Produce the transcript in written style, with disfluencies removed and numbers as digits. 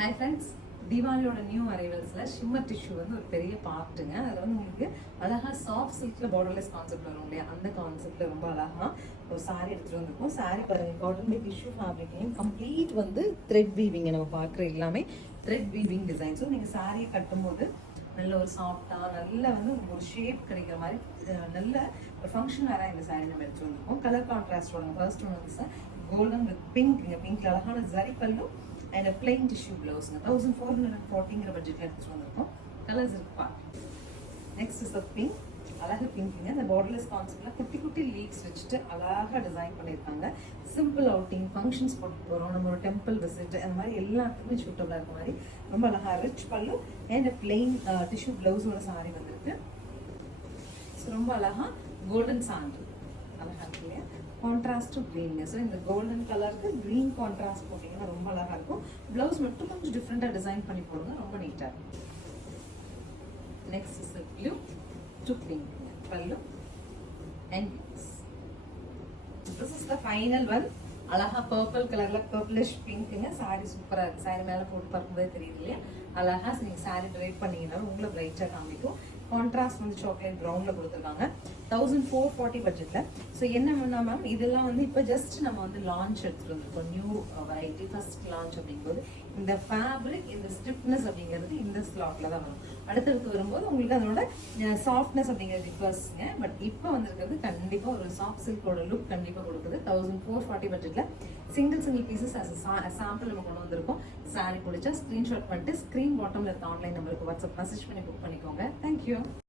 Hi friends, தீபாவளியோட new அரைவல்ஸில் shimmer tissue வந்து ஒரு பெரிய பார்ட்டுங்க. அதில் வந்து உங்களுக்கு அழகாக சாஃப்ட் சில்கில் பார்டர்லெஸ் கான்செப்ட் வரும் இல்லையா, அந்த கான்செப்டில் ரொம்ப அழகாக ஒரு சாரீ எடுத்துகிட்டு வந்திருக்கோம். சாரீ பாருங்கள், காட்டன் பை டிஷ்யூ ஃபேப்ரிக்லையும் கம்ப்ளீட் வந்து த்ரெட் வீவிங்க. நம்ம பார்க்குற எல்லாமே த்ரெட் வீவிங் டிசைன். ஸோ நீங்கள் சாரியை கட்டும்போது நல்ல ஒரு சாஃப்டாக நல்ல வந்து ஒரு ஷேப் கிடைக்கிற மாதிரி நல்ல ஒரு ஃபங்க்ஷன் வேற இந்த சாரீ நம்ம எடுத்துகிட்டு வந்திருக்கோம். கலர் கான்ட்ராஸ்ட் வரும். ஃபர்ஸ்ட் ஒன் வந்து sir golden with pink. Pink அழகான ஜரி பல்லும் and a plain tissue blouse. 1440 பட்ஜெட்ல எடுத்துட்டு வந்திருக்கோம். கலர்ஸ் இருக்குப்பா. Next is pink. அழகு பிங்க்ங்க. இந்த பார்டர்லெஸ் கான்செப்ட்ல குட்டி குட்டி லீக்ஸ் வச்சுட்டு அழகா டிசைன் பண்ணியிருக்காங்க. சிம்பிள் அவுட்டிங், ஃபங்க்ஷன்ஸ் போட்டு போகிறோம், நம்ம ஒரு டெம்பிள் விசிட், அந்த மாதிரி எல்லாத்துக்குமே சூட்டபிளாக இருக்க மாதிரி ரொம்ப அழகா ரிச் பல்லு அண்ட் பிளெயின் டிஷ்யூ பிளவுஸோட சாரி வந்திருக்கு. ஸோ ரொம்ப அழகா கோல்டன் சாண்டில் அழகா இருக்கு இல்லையா, கான்ட்ராஸ்ட் க்ரீன். ஸோ இந்த கோல்டன் கலருக்கு க்ரீன் கான்ட்ராஸ்ட் போட்டிங்கன்னா ரொம்ப அழகாக இருக்கும். ப்ளவுஸ் மட்டும் கொஞ்சம் டிஃப்ரெண்ட்டாக டிசைன் பண்ணி போடுங்க, ரொம்ப நீட்டாக இருக்கும். Next is blue to pink பல்லு and this is the final one. அழகா பர்பிள் கலர்ல பர்பிளிஷ் பிங்க்குங்க. சாரி சூப்பராக இருக்கு. சாரி மேலே போட்டு பார்க்கும்போதே தெரியுது இல்லையா, அழகா நீங்கள் சாரி ட்ரைப் பண்ணீங்கன்னா உங்களை பிரைட்டாக காமிக்கும். கான்ட்ராஸ்ட் வந்து சாக்லேட் ப்ரௌனில் கொடுத்துருக்காங்க. 1440 பட்ஜெட்டில். ஸோ என்ன பண்ணா மேம், இதெல்லாம் வந்து இப்போ ஜஸ்ட் நம்ம வந்து லான்ச் எடுத்துகிட்டு வந்திருக்கோம். நியூ வெரைட்டி ஃபர்ஸ்ட் லான்ச் அப்படிங்கும்போது இந்த ஃபேப்ரிக், இந்த ஸ்டிஃப்னஸ் அப்படிங்கிறது இந்த ஸ்லாட்டில் தான் வரும். அடுத்தடுத்து வரும்போது உங்களுக்கு அதோட சாஃப்ட்னஸ் அப்படிங்கிறது டிஃபர்ஸுங்க. பட் இப்போ வந்திருக்கிறது கண்டிப்பாக ஒரு சாஃப்ட் சில்கோட லுக் கண்டிப்பாக கொடுக்குது. 1440 பட்ஜெட்டில் சிங்கிள் பீசஸ் சாம்பிள் நம்ம கொண்டு வந்திருக்கோம். சாரி பிடிச்சா ஸ்க்ரீன்ஷாட் பண்ணிட்டு ஸ்க்ரீன் பாட்டமில் இருக்க ஆன்லைன் நம்பருக்கு வாட்ஸ்அப் மெசேஜ் பண்ணி புக் பண்ணிக்கோங்க. தேங்க்யூ.